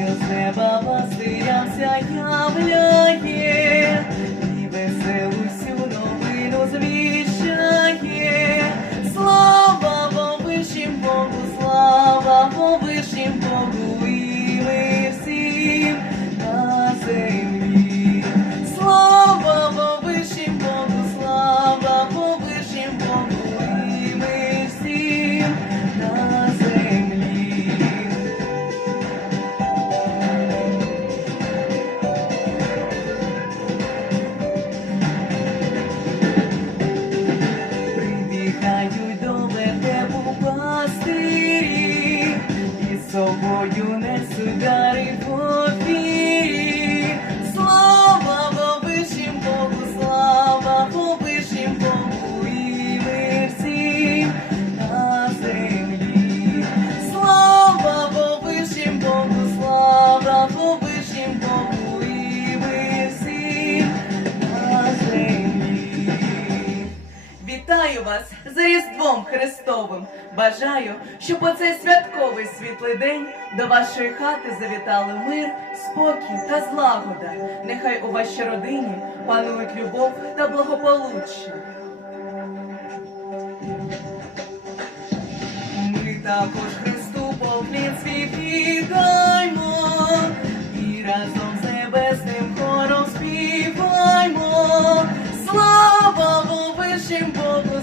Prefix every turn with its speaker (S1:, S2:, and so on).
S1: Тільки з неба пастирям являє. О, юнець ударив по пі, слава побишим Богу, слава побишим Богу і ми всім на землі. Слава побишим Богу, слава побишим Богу і ми всім на землі. Вітаю вас! З Різдвом Христовим. Бажаю, щоб у цей святковий світлий день до вашої хати завітали мир, спокій та злагода. Нехай у вашій родині панують любов та благополуччя. Ми також Христу поклін свій і разом з небесним хором співаймо. Слава Богу, слава Вовишим Богу,